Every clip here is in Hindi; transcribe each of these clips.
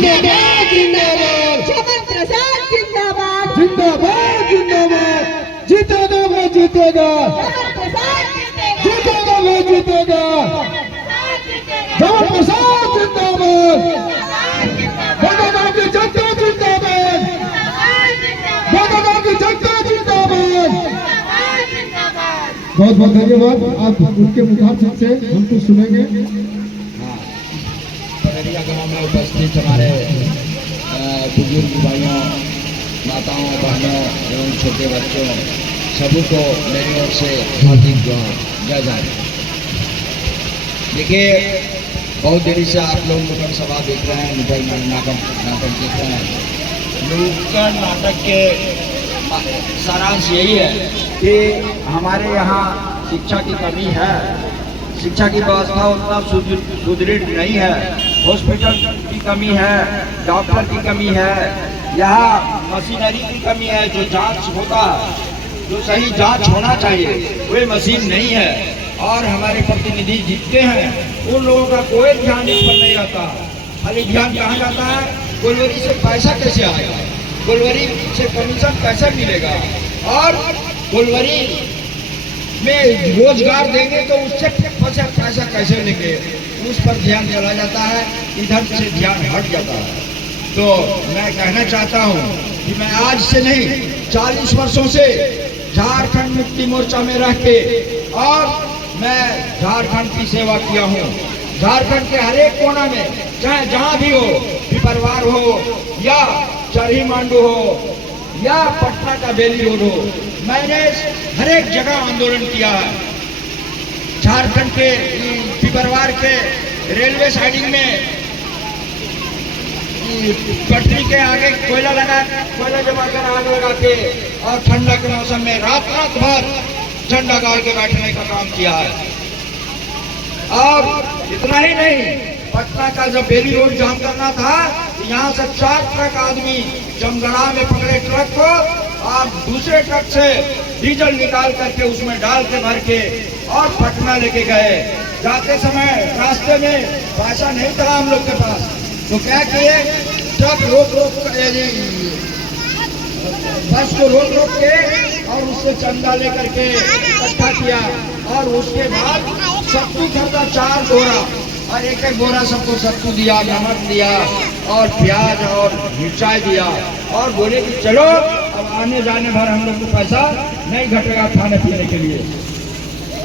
जिंदाबाद जिंदाबाद चमन प्रसाद जिंदाबाद जिंदाबाद जिंदाबाद जीतेगा वो जीतेगा चमन प्रसाद जीतेगा वो जीतेगा चमन प्रसाद जिंदाबाद मोदी की जनता जिंदाबाद मोदी की जनता जिंदाबाद। बहुत बहुत धन्यवाद। आप उनके मुखातिब से हम कुछ सुनेंगे। पगड़िया गाँव में उपस्थित हमारे बुजुर्ग भाइयों, माताओं, बहनों एवं छोटे बच्चों सभी को मेरी ओर से हार्दिक जय जय। देखिए, बहुत देरी से आप लोग नुक्कड़ सभा देख रहे हैं, नुक्कड़ नाटक देख रहे हैं। नुक्कड़ नाटक के सारांश यही है कि हमारे यहाँ शिक्षा की कमी है, शिक्षा की व्यवस्था उतना सुदृढ़ नहीं है, हॉस्पिटल की कमी है, डॉक्टर की कमी है, यहाँ मशीनरी की कमी है। जो जांच होता है, जो सही जांच होना चाहिए, वो मशीन नहीं है। और हमारे प्रतिनिधि जीतते हैं, उन लोगों का कोई ध्यान इस पर नहीं रहता। खाली ध्यान कहाँ जाता है, कोलवरी से पैसा कैसे आएगा, कोलवरी से कमीशन कैसे मिलेगा, और कोलवरी में रोजगार देंगे तो उससे पैसा कैसे लेंगे, उस पर ध्यान चला जाता है, इधर से ध्यान हट जाता है। तो मैं कहना चाहता हूँ कि मैं आज से नहीं, 40 वर्षों से झारखंड मुक्ति मोर्चा में रह के और मैं झारखंड की सेवा किया हूँ। झारखंड के हर एक कोना में, चाहे जहाँ भी हो, पिपरवार हो या चरही मांडू हो या पटना का बेली रोड हो, मैंने हर एक जगह आंदोलन किया है। झारखंड के पिपरवार के रेलवे साइडिंग में पटरी के आगे कोयला जमा कर आग लगा के, और ठंडा के मौसम में रात भर झंडा गाड़ के बैठने का काम किया है। और इतना ही नहीं, पटना का जब बेली रोड जाम करना था, यहाँ से 4 ट्रक आदमी जमगढ़ा में पकड़े ट्रक को, और दूसरे ट्रक से डीजल निकाल करके उसमें डाल के भर के और पटना लेके गए। जाते समय रास्ते में पैसा नहीं था हम लोग के पास, तो क्या किए, ट्रक बस को रोक के और उससे चंदा लेकर के इकट्ठा किया, और उसके बाद सत्तू खरीदा 4 बोरा, और एक बोरा सबको सत्तू दिया, नमक दिया और प्याज और मिर्चाई दिया, और बोले कि चलो अब आने जाने भर हम लोग को पैसा नहीं घटेगा खाने पीने के लिए।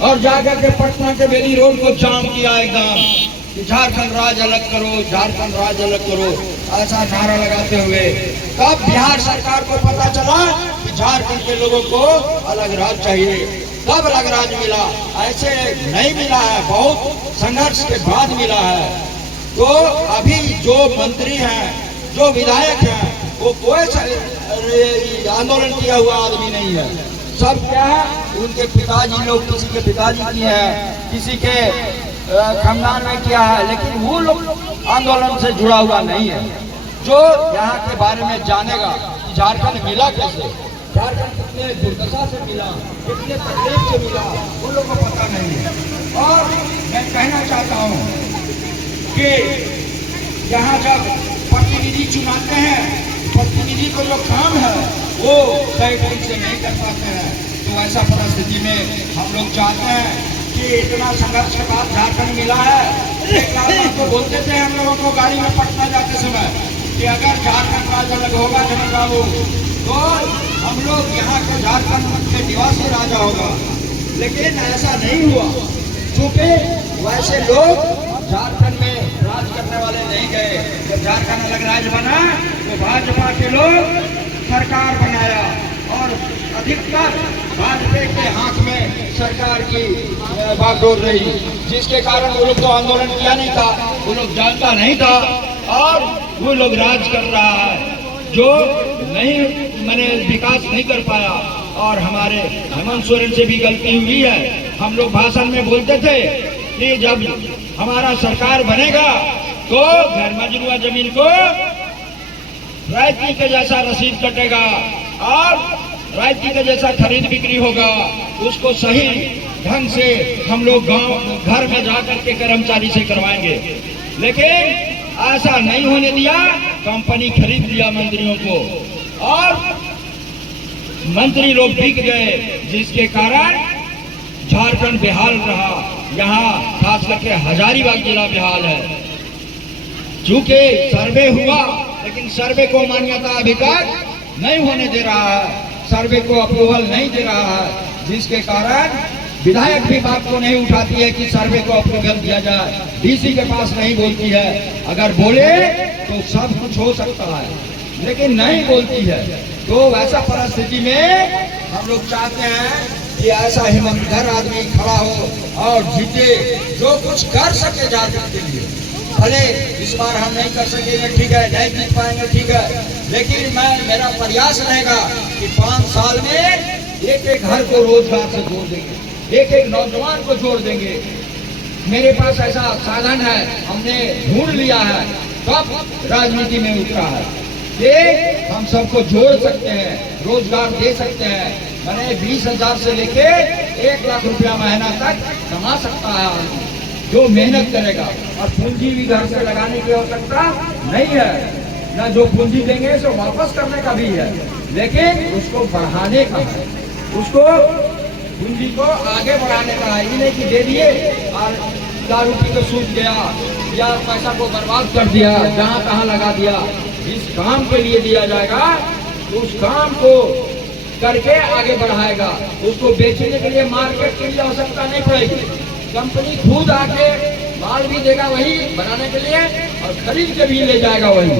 और जाकर के पटना के बेली रोड को जाम किया एकदम कि झारखंड राज्य अलग करो, झारखंड राज्य अलग करो, ऐसा नारा लगाते हुए। तब बिहार सरकार को पता चला कि झारखंड के लोगों को अलग राज्य चाहिए, तब अलग राज्य मिला। ऐसे नहीं मिला है, बहुत संघर्ष के बाद मिला है। तो अभी जो मंत्री हैं, जो विधायक हैं, वो कोई आंदोलन किया हुआ आदमी नहीं है। सब क्या है, उनके पिताजी लोग, किसी के पिताजी की है, किसी के खानदान में किया है, लेकिन वो लोग आंदोलन से जुड़ा हुआ नहीं है। जो यहाँ के बारे में जानेगा कि झारखंड मिला कैसे, झारखंड कितने दुर्दशा से मिला, कितने तकलीफ से मिला, उन लोगों को पता नहीं है। और मैं कहना चाहता हूँ कि यहाँ जब प्रतिनिधि चुनाते हैं, प्रतिनिधि को जो काम है वो सही ढंग से नहीं कर पाते हैं, तो ऐसा परिस्थिति में हम लोग चाहते हैं कि इतना संघर्ष के बाद झारखंड मिला है। एक तो बोलते थे हम लोगों को गाड़ी में पटना जाते समय कि अगर झारखंड राज्य अलग होगा जनक बाबू, तो हम लोग यहाँ के झारखंड के निवासी राजा होगा, लेकिन ऐसा नहीं हुआ। क्योंकि वैसे लोग झारखंड में राज करने वाले नहीं गए। जब झारखंड अलग राज्य बना तो भाजपा के लोग सरकार बनाया, और अधिकतर भाजपा के हाथ में सरकार की बागडोर रही, जिसके कारण वो लोग तो आंदोलन किया नहीं था, वो लोग जानता नहीं था, और वो लोग राज कर रहा है जो नहीं, मैंने विकास नहीं कर पाया। और हमारे हेमंत सोरेन से भी गलती हुई है। हम लोग भाषण में बोलते थे कि जब हमारा सरकार बनेगा तो घर मजरूआ जमीन को रायती के जैसा रसीद कटेगा, और रायती के जैसा खरीद बिक्री होगा, उसको सही ढंग से हम लोग गांव घर में जाकर के कर्मचारी से करवाएंगे। लेकिन ऐसा नहीं होने दिया। कंपनी खरीद लिया मंत्रियों को और मंत्री लोग बिक गए, जिसके कारण झारखंड बेहाल रहा। यहाँ खास करके हजारीबाग जिला बेहाल है। चूंकि सर्वे हुआ, लेकिन सर्वे को मान्यता अभी तक नहीं होने दे रहा है, सर्वे को अप्रूवल नहीं दे रहा है, जिसके कारण विधायक भी बात को नहीं उठाती है कि सर्वे को अप्रूवल दिया जाए। डीसी के पास नहीं बोलती है, अगर बोले तो सब कुछ हो सकता है, लेकिन नहीं बोलती है। तो वैसा परिस्थिति में हम लोग चाहते हैं कि ऐसा हिम्मतगर आदमी खड़ा हो और जीते, जो कुछ कर सके झारखंड के लिए। भले इस बार हम नहीं कर सकेंगे, ठीक है, नहीं जीत पाएंगे, ठीक है, लेकिन मेरा प्रयास रहेगा कि 5 साल में एक घर को रोजगार से जोड़ देंगे, एक नौजवान को जोड़ देंगे। मेरे पास ऐसा साधन है, हमने ढूंढ लिया है, तब राजनीति में उतरा है कि हम सबको जोड़ सकते हैं, रोजगार दे सकते हैं। मैंने 20,000 से लेके 1 लाख रुपया महीना तक कमा सकता है आदमी, जो मेहनत करेगा। और पूंजी भी घर से लगाने की आवश्यकता नहीं है, ना जो पूंजी देंगे सो वापस करने का भी है, लेकिन उसको बढ़ाने का है, उसको पूंजी को आगे बढ़ाने का है। ये नहीं कि दे दिए और दारू पी के सूझ गया या पैसा को बर्बाद कर दिया, जहाँ तहाँ लगा दिया। जिस काम के लिए दिया जाएगा तो उस काम को करके आगे बढ़ाएगा। उसको बेचने के लिए मार्केट की आवश्यकता नहीं पड़ेगी, कंपनी खुद आके माल भी देगा वही बनाने के लिए और खरीद के भी ले जाएगा वही,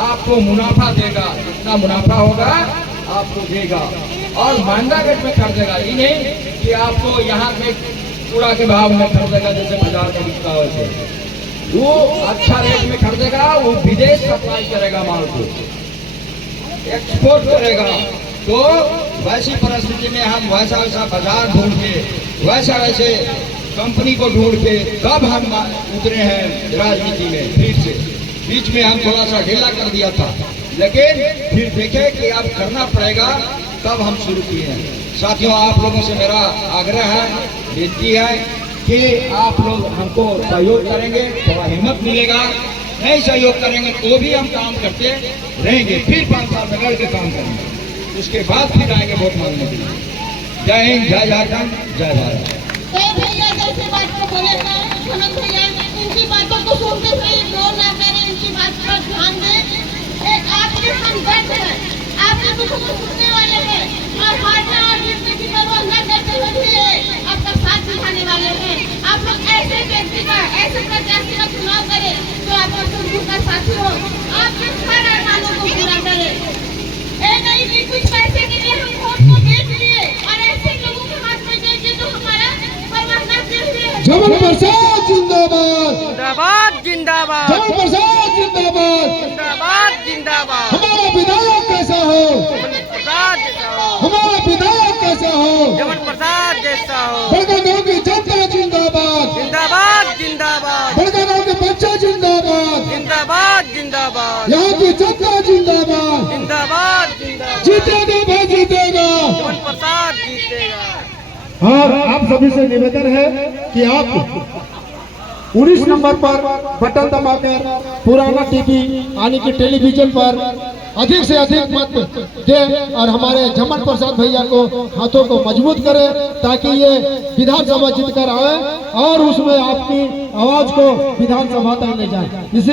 आपको मुनाफा देगा। जितना मुनाफा होगा आपको देगा और महंगा रेट में खरीदेगा। ये नहीं कि आपको यहाँ के कूड़ा के भाव में खरीदेगा जैसे बाजार में बिकता है, वैसे वो अच्छा रेट में खरीदेगा, वो विदेश सप्लाई करेगा, माल को एक्सपोर्ट करेगा। तो वैसी परिस्थिति में हम वैसा वैसा बाजार ढूंढ के, वैसा वैसे कंपनी को ढूंढ के कब हम उतरे हैं राजनीति में। फिर से बीच में हम थोड़ा सा ढीला कर दिया था, लेकिन फिर देखे कि अब करना पड़ेगा, तब हम शुरू किए हैं। साथियों, आप लोगों से मेरा आग्रह है, विनती है कि आप लोग हमको सहयोग करेंगे, थोड़ा हिम्मत मिलेगा। नहीं सहयोग करेंगे तो भी हम काम करते रहेंगे, फिर 5 साल बिगड़ के काम करेंगे, उसके बाद फिर आएंगे वोट मांगने के लिए। जय हिंद, जय झारखंड, जय भारत। भैया जैसे बात को बोले भैया, इनकी बातों को सुनते हुए इग्नोर ना करें, इनकी बात पर ध्यान दें। आपके हमदर्द है, आपके दुख को सुनने वाले हैं और हारने और जीतने की परवाह न करते हुए आपका साथ दिखाने वाले हैं। आप लोग ऐसे व्यक्ति का, ऐसे प्रत्याशी का चुनाव करें जो आपका सुख का साथी हो, आपके हर अरमानों को पूरा करे। नहीं कि कुछ पैसे के लिए हम वोट को बेच लिए और ऐसे लोगों के हाथ में दे दिए जो हमारा परवाह न करते हुए। जमन प्रसाद जिंदाबाद, जिंदाबाद जिंदाबाद, जमन प्रसाद जिंदाबाद, जिंदाबाद जिंदाबाद। हमारा विधायक कैसा हो, जमन प्रसाद जैसा हो, हमारा विधायक कैसा हो, जमन प्रसाद जैसा हो। बड़का गाँव की जनता जिंदाबाद, जिंदाबाद जिंदाबाद, बड़का गाँव के बच्चा जिंदाबाद, जिंदाबाद जिंदाबाद, यहाँ की जनता जिंदाबाद। जिंदाबाद जिंदाबाद। जीतेगा भाई, जीतेगा। जमन प्रसाद जीतेगा। और आप सभी से निवेदन है कि आप 19 नंबर पर बटन दबाकर पुराना टीवी यानी कि टेलीविजन पर अधिक से अधिक मत दें और हमारे जमन प्रसाद भैया को हाथों को मजबूत करें, ताकि ये विधानसभा जीत कर आए और उसमें आपकी आवाज को विधानसभा तक ले जाए। इसी